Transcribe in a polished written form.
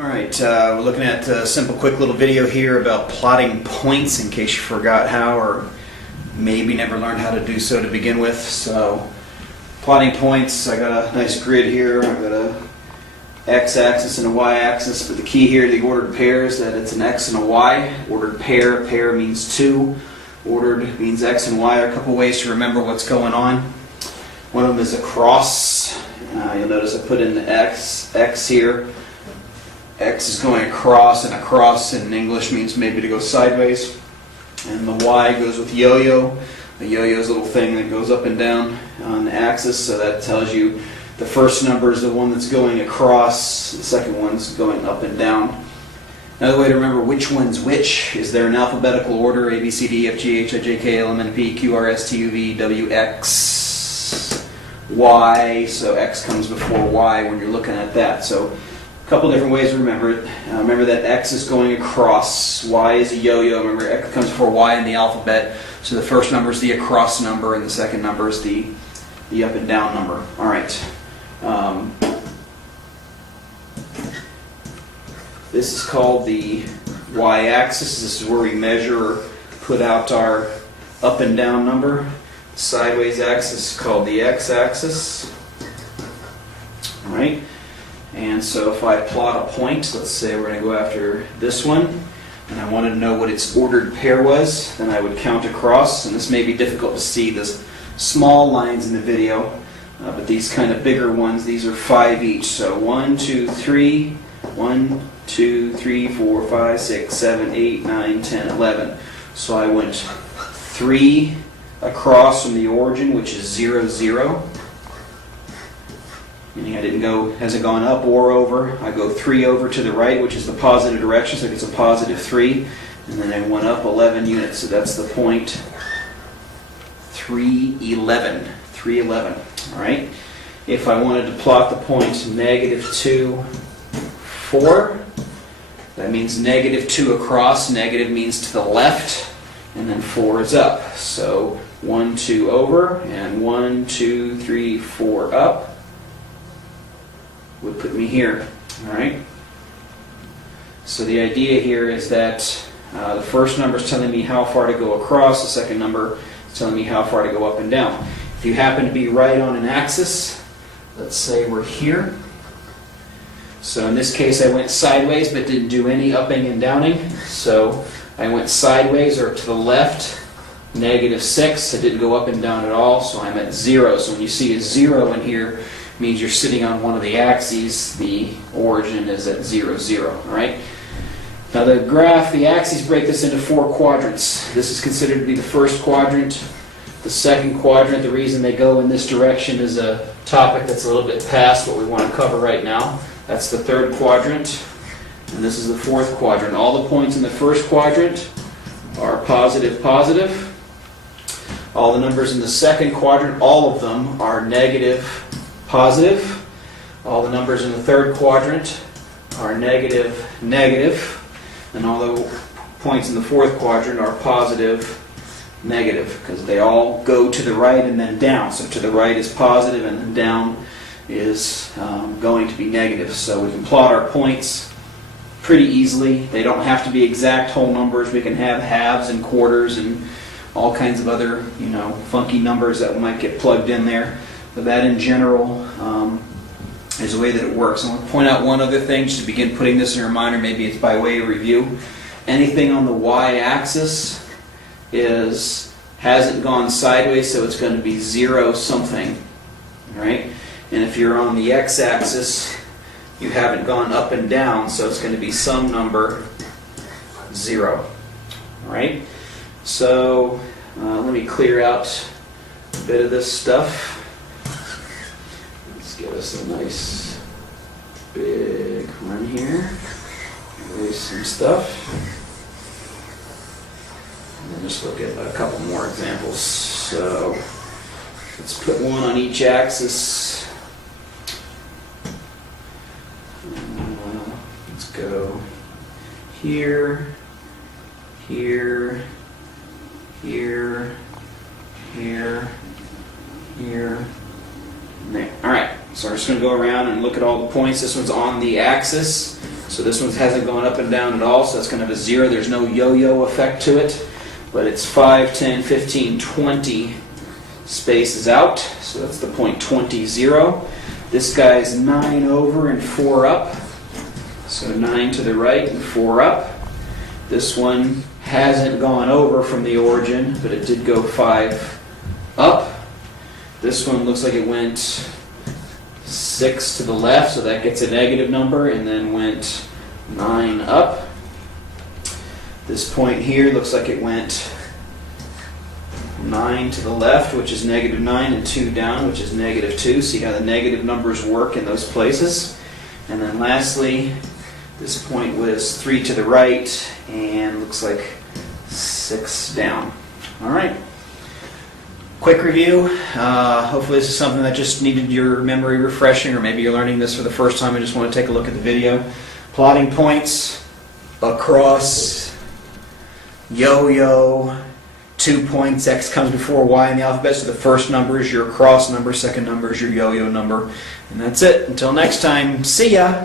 Alright, we're looking at a simple quick little video here about plotting points in case you forgot how or maybe never learned how to do so to begin with. So plotting points, I got a nice grid here. I've got a x-axis and a y-axis, but the key here to the ordered pair is that it's an x and a y. Ordered pair means two. Ordered means x and y. There are a couple ways to remember what's going on. One of them is a cross. You'll notice I put in the x here. X is going across, and across in English means maybe to go sideways. And the Y goes with yo-yo. The yo-yo is a little thing that goes up and down on the axis, so that tells you the first number is the one that's going across, the second one's going up and down. Another way to remember which one's which is they're in alphabetical order: A, B, C, D, F, G, H, I, J, K, L, M, N, P, Q, R, S, T, U, V, W, X, Y. So X comes before Y when you're looking at that. So couple different ways to remember it. Remember that X is going across, Y is a yo-yo. Remember, X comes before Y in the alphabet. So the first number is the across number, and the second number is the up and down number. All right. This is called the y-axis. This is where we measure or put out our up and down number. Sideways axis is called the x-axis. All right. And so if I plot a point, let's say we're going to go after this one, and I wanted to know what its ordered pair was, then I would count across. And this may be difficult to see, the small lines in the video, but these kind of bigger ones, these are 5 each. So 1, 2, 3, 1, 2, 3, 4, 5, 6, 7, 8, 9, 10, 11. So I went 3 across from the origin, which is 0, 0. Meaning hasn't gone up or over. I go 3 over to the right, which is the positive direction, so it's a positive 3. And then I went up 11 units, so that's the point 311. 311. All right. If I wanted to plot the point negative 2, 4, that means negative 2 across. Negative means to the left, and then 4 is up. So 1, 2 over, and 1, 2, 3, 4 up would put me here. All right. So the idea here is that the first number is telling me how far to go across. The second number is telling me how far to go up and down. If you happen to be right on an axis, let's say we're here. So in this case, I went sideways, but didn't do any upping and downing. So I went sideways or to the left, negative 6. I didn't go up and down at all, so I'm at 0. So when you see a 0 in here, means you're sitting on one of the axes. The origin is at 0, 0. All right. Now the graph, the axes break this into 4 quadrants. This is considered to be the first quadrant. The second quadrant, the reason they go in this direction is a topic that's a little bit past what we want to cover right now. That's the third quadrant, and this is the fourth quadrant. All the points in the first quadrant are positive, positive. All the numbers in the second quadrant, all of them are negative, positive. All the numbers in the third quadrant are negative, negative. And all the points in the fourth quadrant are positive, negative, because they all go to the right and then down. So to the right is positive, and then down is going to be negative. So we can plot our points pretty easily. They don't have to be exact whole numbers. We can have halves and quarters and all kinds of other, funky numbers that might get plugged in there. But that in general is the way that it works. I want to point out one other thing just to begin putting this in your mind, or maybe it's by way of review. Anything on the y-axis hasn't gone sideways, so it's going to be 0 something, right? And if you're on the x-axis, you haven't gone up and down, so it's going to be some number 0, all right? So let me clear out a bit of this stuff. Let's give us a nice big run here. Erase some stuff. And then just look at a couple more examples. So let's put one on each axis. Let's go here, here, here, here, here, and there. All right. So we're just going to go around and look at all the points. This one's on the axis. So this one hasn't gone up and down at all, so that's going to have a 0. There's no yo-yo effect to it, but it's 5, 10, 15, 20 spaces out, so that's the point 20, 0. This guy's 9 over and 4 up, so 9 to the right and 4 up. This one hasn't gone over from the origin, but it did go 5 up. This one looks like it went 6 to the left, so that gets a negative number, and then went 9 up. This point here looks like it went 9 to the left, which is negative 9, and 2 down, which is negative 2. See how the negative numbers work in those places. And then lastly, this point was 3 to the right, and looks like 6 down. All right. Quick review. Hopefully this is something that just needed your memory refreshing, or maybe you're learning this for the first time and just want to take a look at the video. Plotting points across, yo-yo, 2 points, X comes before Y in the alphabet, so the first number is your cross number, second number is your yo-yo number, and that's it. Until next time, see ya!